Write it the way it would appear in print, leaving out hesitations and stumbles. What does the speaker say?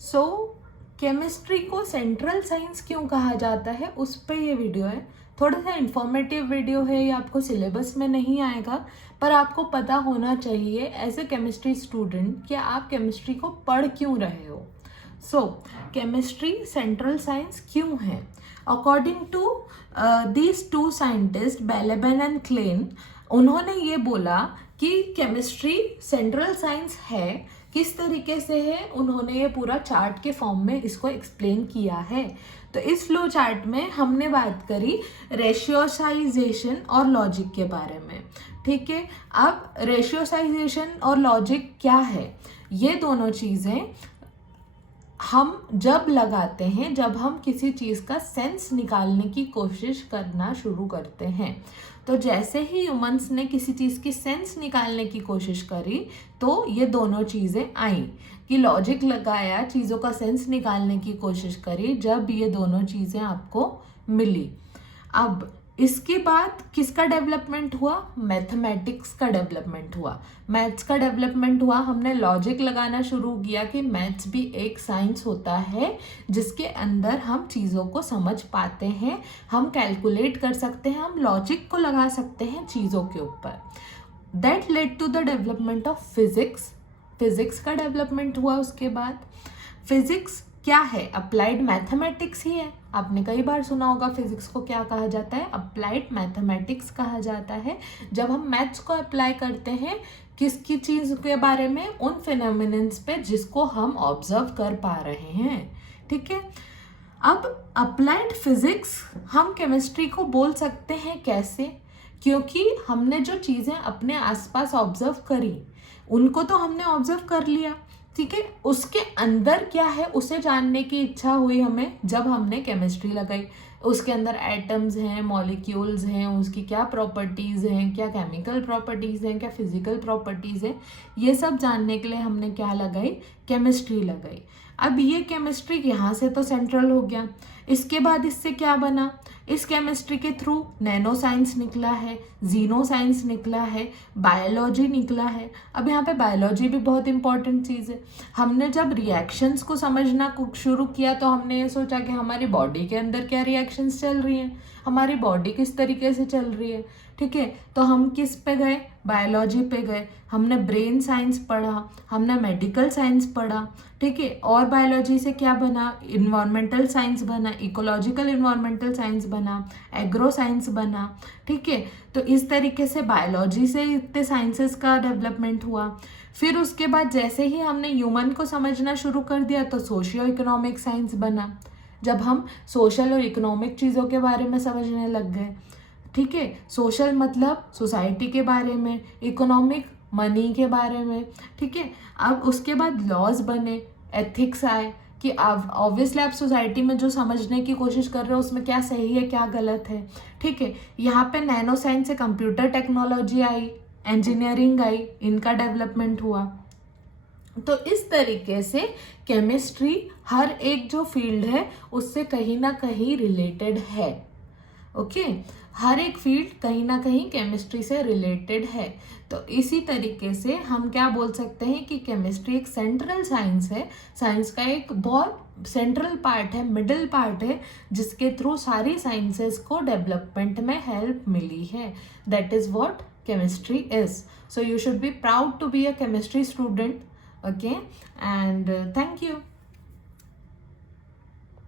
सो chemistry को central science क्यों कहा जाता है, उस पर ये वीडियो है। थोड़ा सा इंफॉर्मेटिव वीडियो है, ये आपको सिलेबस में नहीं आएगा, पर आपको पता होना चाहिए एज ए केमिस्ट्री स्टूडेंट कि आप केमिस्ट्री को पढ़ क्यों रहे हो। सो केमिस्ट्री सेंट्रल साइंस क्यों है? According to these two scientist Beleban and Klein, उन्होंने ये बोला कि केमिस्ट्री सेंट्रल साइंस है। किस तरीके से है, उन्होंने ये पूरा चार्ट के फॉर्म में इसको एक्सप्लेन किया है। तो इस फ्लो चार्ट में हमने बात करी रेशियोसाइजेशन और लॉजिक के बारे में। ठीक है, अब रेशियोसाइजेशन और लॉजिक क्या है? ये दोनों चीज़ें हम जब लगाते हैं, जब हम किसी चीज़ का सेंस निकालने की कोशिश करना शुरू करते हैं। तो जैसे ही ह्यूमंस ने किसी चीज़ की सेंस निकालने की कोशिश करी तो ये दोनों चीज़ें आई कि लॉजिक लगाया, चीज़ों का सेंस निकालने की कोशिश करी, जब ये दोनों चीज़ें आपको मिली। अब इसके बाद किसका डेवलपमेंट हुआ? मैथमेटिक्स का डेवलपमेंट हुआ, मैथ्स का डेवलपमेंट हुआ। हमने लॉजिक लगाना शुरू किया कि मैथ्स भी एक साइंस होता है जिसके अंदर हम चीज़ों को समझ पाते हैं, हम कैलकुलेट कर सकते हैं, हम लॉजिक को लगा सकते हैं चीज़ों के ऊपर। That led to the development of physics. Physics का डेवलपमेंट हुआ उसके बाद। फिजिक्स क्या है? अप्लाइड मैथमेटिक्स ही है। आपने कई बार सुना होगा फिजिक्स को क्या कहा जाता है? अप्लाइड मैथमेटिक्स कहा जाता है। जब हम मैथ्स को अप्लाई करते हैं किसकी चीज़ के बारे में? उन फिनोमिनन्स पे जिसको हम ऑब्जर्व कर पा रहे हैं। ठीक है, अब अप्लाइड फिजिक्स हम केमिस्ट्री को बोल सकते हैं कैसे? क्योंकि हमने जो चीज़ें अपने आसपास ऑब्जर्व करी उनको तो हमने ऑब्जर्व कर लिया, ठीक है, उसके अंदर क्या है उसे जानने की इच्छा हुई हमें जब हमने केमिस्ट्री लगाई। उसके अंदर एटम्स हैं, मॉलिक्यूल्स हैं, उसकी क्या प्रॉपर्टीज़ हैं, क्या केमिकल प्रॉपर्टीज़ हैं, क्या फिजिकल प्रॉपर्टीज़ हैं, ये सब जानने के लिए हमने क्या लगाई? केमिस्ट्री लगाई। अब ये केमिस्ट्री यहाँ से तो सेंट्रल हो गया। इसके बाद इससे क्या बना? इस केमिस्ट्री के थ्रू नैनो साइंस निकला है, जीनो साइंस निकला है, बायोलॉजी निकला है। अब यहाँ पे बायोलॉजी भी बहुत इंपॉर्टेंट चीज़ है। हमने जब रिएक्शंस को समझना शुरू किया तो हमने ये सोचा कि हमारी बॉडी के अंदर क्या रिएक्शंस चल रही हैं, हमारी बॉडी किस तरीके से चल रही है। ठीक है, तो हम किस पे गए? बायोलॉजी पे गए। हमने ब्रेन साइंस पढ़ा, हमने मेडिकल साइंस पढ़ा। ठीक है, और बायोलॉजी से क्या बना? इन्वायरमेंटल साइंस बना, इकोलॉजिकल इन्वायरमेंटल साइंस बना, एग्रो साइंस बना। ठीक है, तो इस तरीके से बायोलॉजी से इतने साइंसेस का डेवलपमेंट हुआ। फिर उसके बाद जैसे ही हमने ह्यूमन को समझना शुरू कर दिया तो सोशियो इकोनॉमिक साइंस बना, जब हम सोशल और इकोनॉमिक चीज़ों के बारे में समझने लग गए। ठीक है, सोशल मतलब सोसाइटी के बारे में, इकोनॉमिक मनी के बारे में। ठीक है, अब उसके बाद लॉज बने, एथिक्स आए कि ऑब्वियसली आप सोसाइटी में जो समझने की कोशिश कर रहे हो उसमें क्या सही है क्या गलत है। ठीक है, यहाँ पे नैनो साइंस से computer technology I, engineering I, इनका डेवलपमेंट हुआ। तो इस तरीके से केमिस्ट्री हर एक जो फील्ड है उससे कहीं ना कहीं रिलेटेड है। ओके, हर एक फील्ड कहीं ना कहीं केमिस्ट्री से रिलेटेड है। तो इसी तरीके से हम क्या बोल सकते हैं कि केमिस्ट्री एक सेंट्रल साइंस है, साइंस का एक बहुत सेंट्रल पार्ट है, मिडिल पार्ट है, जिसके थ्रू सारी साइंसेस को डेवलपमेंट में हेल्प मिली है। That is what chemistry is. So you should be proud to be a chemistry student. Okay, and thank you.